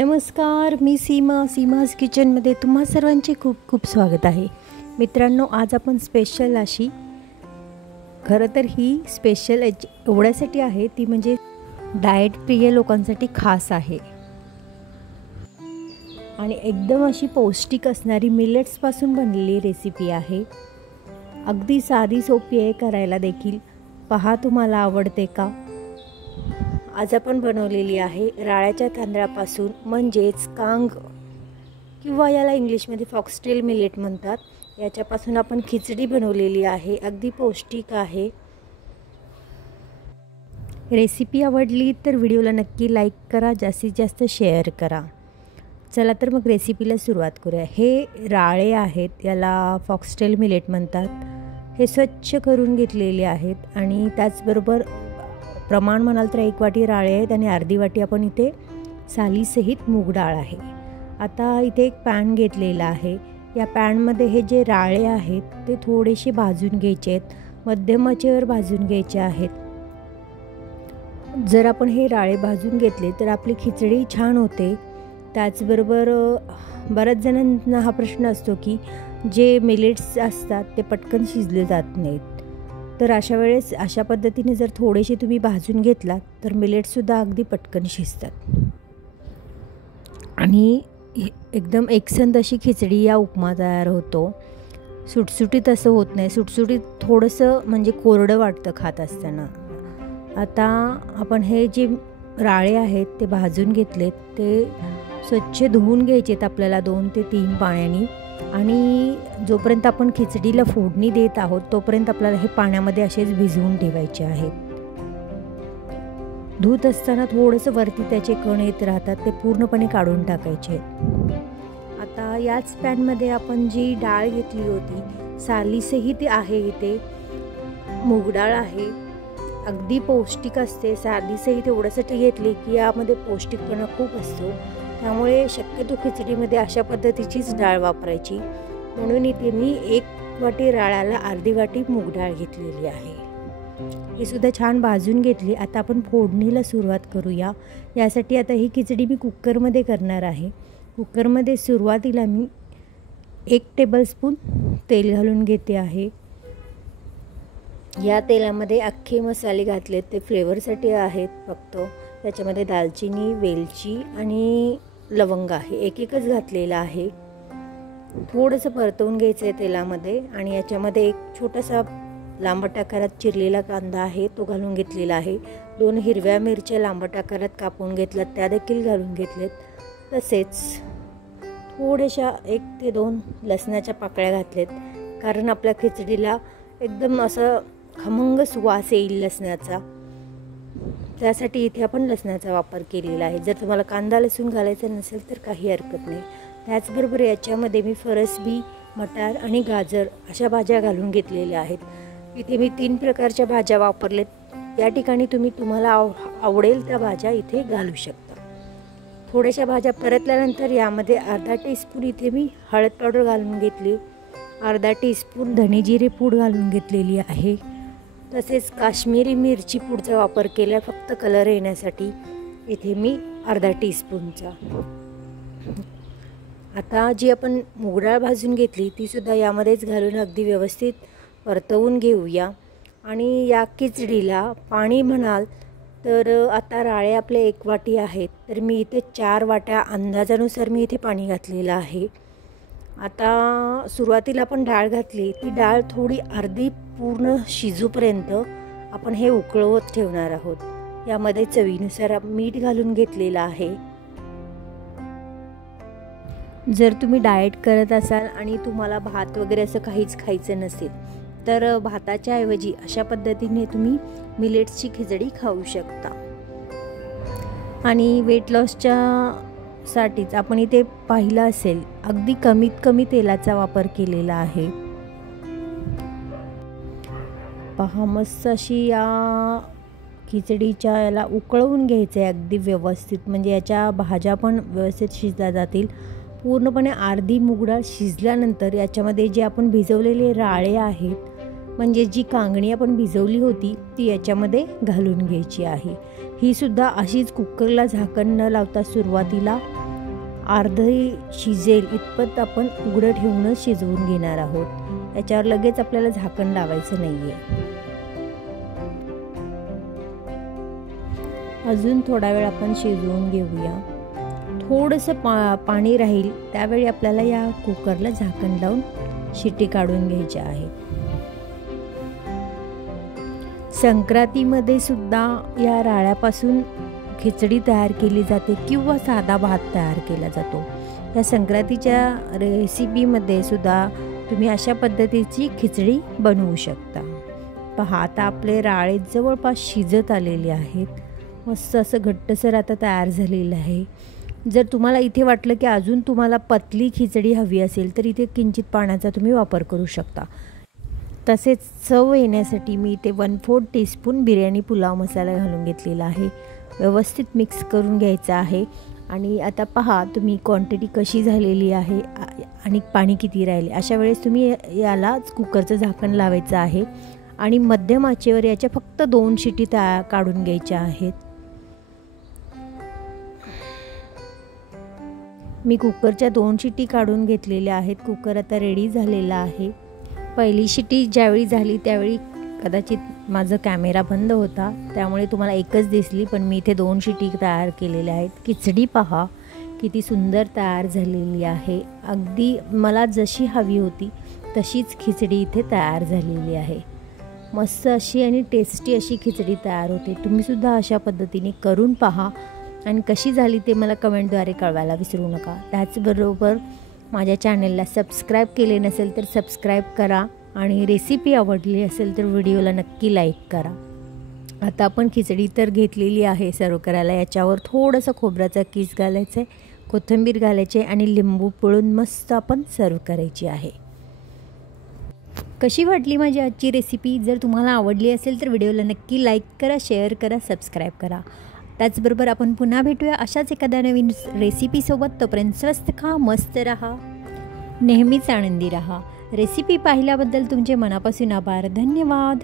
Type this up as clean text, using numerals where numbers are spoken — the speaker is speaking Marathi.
नमस्कार, मी सीमाज किचनमध्ये तुम्हा सर्वांचे खूप खूप स्वागत आहे. मित्रांनो, आज आपण स्पेशल अशी, खरं तर ही स्पेशल एवढ्यासाठी आहे, ती म्हणजे डाएट प्रिय लोकांसाठी खास आहे आणि एकदम अशी पौष्टिक असणारी मिलेट्सपासून बनलेली रेसिपी आहे. अगदी साधी सोपी आहे करायला देखील. पहा, तुम्हाला आवडते का? आज आपण बनवलेली आहे राळ्याच्या तांदळापासून, म्हणजेच कांग किंवा याला इंग्लिशमध्ये फॉक्सटेल मिलेट म्हणतात. याच्यापासून आपण खिचडी बनवलेली आहे. अगदी पौष्टिक आहे. रेसिपी आवडली तर व्हिडिओला नक्की लाईक करा, जास्तीत जास्त शेअर करा. चला तर मग रेसिपीला सुरुवात करूया. हे राळे आहेत, याला फॉक्सटेल मिलेट म्हणतात. हे स्वच्छ करून घेतलेले आहेत आणि त्याचबरोबर प्रमाण म्हणाल तर 1 वाटी राळे आहेत आणि अर्धी वाटी आपण इथे सालीसहित मूग डाळ आहे. आता इथे एक पॅन घेतलेला आहे. या पॅनमध्ये हे जे राळे आहेत ते थोडेसे भाजून घ्यायचे आहेत, मध्यम आचेवर भाजून घ्यायचे आहेत. जर आपण हे राळे भाजून घेतले तर आपली खिचडी छान होते. त्याचबरोबर बऱ्याच जणांना हा प्रश्न असतो की जे मिलेट्स असतात ते पटकन शिजले जात नाहीत. तर अशा वेळेस अशा पद्धतीने जर थोडेसे तुम्ही भाजून घेतलात तर मिलेट्ससुद्धा अगदी पटकन शिजतात आणि एकदम एकसंध अशी खिचडी या उपमा तयार होतो. सुटसुटीत असं होत नाही. सुटसुटीत थोडंसं म्हणजे कोरडं वाटतं खात असताना. आता आपण हे जे राळे आहेत ते भाजून घेतलेत, ते स्वच्छ धुवून घ्यायचेत आपल्याला 2 ते 3 पाण्याने. आणि जोपर्यंत आपण खिचडीला फोडणी देत आहोत तोपर्यंत आपल्याला हे पाण्यामध्ये असेच भिजवून ठेवायचे आहेत. धुत असताना थोडंसं वरती त्याचे कण येत राहतात, ते पूर्णपणे काढून टाकायचे. आता याच पॅनमध्ये आपण जी डाळ घेतली होती, सालीसहित आहे, इथे मूग डाळ आहे. अगदी पौष्टिक असते. सालीसहित एवढ्यासाठी घेतली की यामध्ये पौष्टिकपणा खूप असतो. त्यामुळे शक्यतो खिचडीमध्ये अशा पद्धतीचीच डाळ वापरायची. म्हणून इथे मी 1 वाटी राळ्याला अर्धी वाटी मूग डाळ घेतलेली आहे. हे सुद्धा छान भाजून घेतली. आता आपण फोडणीला सुरुवात करूया. यासाठी आता ही खिचडी मी कुकरमध्ये करणार आहे. कुकरमध्ये सुरुवातीला मी 1 टेबलस्पून तेल घालून घेते आहे. या तेलामध्ये अख्खे मसाले घातलेत, ते फ्लेवरसाठी आहेत फक्त. त्याच्यामध्ये दालचिनी, वेलची आणि लवंग आहे. एकच घातलेला आहे. थोडंसं परतवून घ्यायचं आहे तेलामध्ये. आणि याच्यामध्ये एक छोटासा लांबट आकारात चिरलेला कांदा आहे, तो घालून घेतलेला आहे. 2 हिरव्या मिरच्या लांबट आकारात कापून घेतल्यात, त्या देखील घालून घेतलेत. तसेच थोड्याशा 1 ते 2 लसणाच्या पाकळ्या घातलेत, कारण आपल्या खिचडीला एकदम असं खमंग सुवास येईल लसणाचा. त्यासाठी इथे आपण लसणाचा वापर केलेला आहे. जर तुम्हाला कांदा लसूण घालायचा नसेल तर काही हरकत नाही. त्याचबरोबर याच्यामध्ये मी फरसबी, मटार आणि गाजर अशा भाज्या घालून घेतलेल्या आहेत. इथे मी 3 प्रकारच्या भाज्या वापरलेत. या ठिकाणी तुम्हाला आवडेल त्या भाज्या इथे घालू शकता. थोड्याशा भाज्या परतल्यानंतर यामध्ये अर्धा टीस्पून इथे मी हळद पावडर घालून घेतली, अर्धा टीस्पून धने जिरे पूड घालून घेतलेली आहे. तसेच काश्मीरी मिरची पूडचा वापर केला फक्त कलर येण्यासाठी. इथे मी अर्धा टीस्पूनचा. आता जी आपण मूग डाळ भाजून घेतली तीसुद्धा यामध्येच घालून अगदी व्यवस्थित परतवून घेऊया. आणि या खिचडीला पाणी म्हणाल तर आता राळे आपले 1 वाटी आहेत, तर मी इथे 4 वाट्या अंदाजानुसार मी इथे पाणी घातलेलं आहे. आता सुरुवातीला आपण डाळ घातली, ती डाळ थोडी अर्धी पूर्ण शिजूपर्यंत आपण हे उकळवत ठेवणार आहोत. यामध्ये चवीनुसार मीठ घालून घेतलेलं आहे. जर तुम्ही डाएट करत असाल आणि तुम्हाला भात वगैरे असं काहीच खायचं नसेल तर भाताच्या ऐवजी अशा पद्धतीने तुम्ही मिलेट्सची खिचडी खाऊ शकता. आणि वेट लॉसच्या साठीच आपण इथे पाहिलं असेल अगदी कमीत कमी तेलाचा वापर केलेला आहे. पहा, मस्त अशी या खिचडीच्या याला उकळवून घ्यायचं आहे अगदी व्यवस्थित, म्हणजे याच्या भाज्या पण व्यवस्थित शिजल्या जातील. पूर्णपणे अर्धी मूग डाळ शिजल्यानंतर याच्यामध्ये जे आपण भिजवलेले राळे आहेत, म्हणजे जी कांगणी आपण भिजवली होती ती याच्यामध्ये घालून घ्यायची आहे. ही सुद्धा अशीच कुकरला झाकण न लावता सुरुवातीला अर्धी शिजेल इतपत आपण उघडं ठेवूनच शिजवून घेणार आहोत. याच्यावर लगेच आपल्याला झाकण लावायचं नाही आहे. अजून थोडा वेळ आपण शिजवून घेऊया. थोडंसं पाणी राहील त्यावेळी आपल्याला या कुकरला झाकण लावून शिट्टी काढून घ्यायची आहे. संक्रांतीमध्ये सुद्धा या राळ्यापासून खिचडी तयार केली जाते किंवा साधा भात तयार केला जातो. या संक्रांतीच्या रेसिपीमध्ये सुद्धा तुम्ही अशा पद्धतीची खिचडी बनवू शकता. पहा आता आपले राळे जवळपास शिजत आलेले आहेत. मस्त असं घट्टसर आता तयार झालेलं आहे. जर तुम्हाला इथे वाटलं की अजून तुम्हाला पतली खिचडी हवी असेल तर इथे किंचित पाण्याचा तुम्ही वापर करू शकता. तसेच चव येण्यासाठी मी इथे 1/4 टीस्पून बिर्याणी पुलाव मसाला घालून घेतलेला आहे. व्यवस्थित मिक्स करून घ्यायचं आहे. आणि आता पहा तुम्ही क्वांटिटी कशी झालेली आहे आणि पाणी किती राहिले. अशा वेळेस तुम्ही याला कुकरचं झाकण लावायचं आहे आणि मध्यम आचेवर याच्या फक्त 2 शिटी काढून घ्यायच्या आहेत. मी कुकरच्या 2 शिटी काढून घेतलेल्या आहेत. कुकर आता रेडी झालेला आहे. पहिली शिटी ज्यावेळी झाली त्यावेळी कदाचित माझा कॅमेरा बंद होता त्यामुळे तुम्हाला एकच दिसली, पण मी इथे 2 शिटी तयार केलेल्या आहेत. खिचडी पहा किती सुंदर तयार झालेली आहे. अगदी मला जशी हवी होती तशीच खिचडी इथे तयार झालेली आहे. मस्त अशी आणि टेस्टी अशी खिचडी तयार होते. तुम्हीसुद्धा अशा पद्धतीने करून पहा आणि कशी झाली ते मला कमेंटद्वारे कळवायला विसरू नका. त्याचबरोबर माझ्या चॅनलला सबस्क्राईब केले नसेल तर सबस्क्राईब करा आणि रेसिपी आवडली असेल तर व्हिडिओला नक्की लाईक करा. आता आपण खिचडी तर घेतलेली आहे सर्व करायला. याच्यावर थोडंसं खोबऱ्याचा किस घालायचं आहे, कोथिंबीर घालायचे आणि लिंबू पिळून मस्त आपण सर्व करायची आहे. कशी वाटली माझी आजची रेसिपी? जर तुम्हाला आवडली असेल तर व्हिडिओला नक्की लाईक करा, शेअर करा, सबस्क्राईब करा. त्याचबरोबर आपण पुन्हा भेटूया अशाच एखाद्या नवीन रेसिपीसोबत. तोपर्यंत स्वस्त खा, मस्त रहा, नेहमीच आनंदी रहा. रेसिपी पाहिल्याबद्दल तुमचे मनापासून आभार. धन्यवाद.